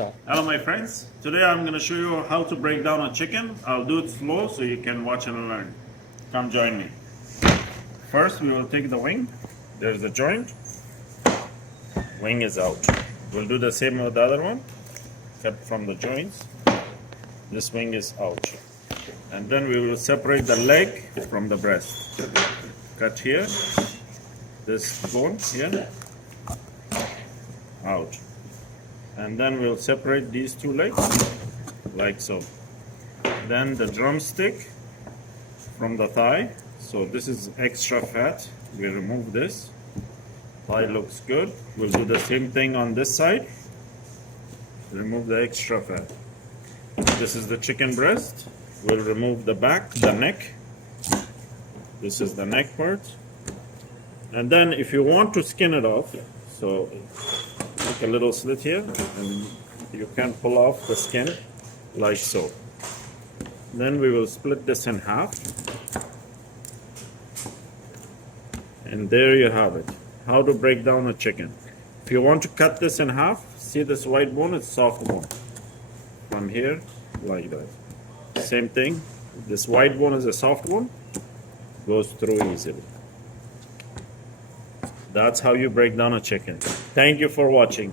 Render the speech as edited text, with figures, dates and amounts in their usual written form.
start. Hello my friends, today I'm going to show you how to break down a chicken. I'll do it slow so you can watch and learn. Come join me. First we will take the wing. There's the joint. Wing is out. We'll do the same with the other one. Cut from the joints. This wing is out. And then we will separate the leg from the breast. Cut here. This bone here. Out. And then we'll separate these two legs like so. Then the drumstick from the thigh. So this is extra fat. We remove this. Thigh looks good. We'll do the same thing on this side. Remove the extra fat. This is the chicken breast. We'll remove the back, the neck. This is the neck part. And then if you want to skin it off, so make a little slit here and you can pull off the skin like so. Then we will split this in half. And there you have it. How to break down a chicken. If you want to cut this in half, see this white bone, it's soft bone. From here, like that. Same thing. This white bone is a soft one. Goes through easily. That's how you break down a chicken. Thank you for watching.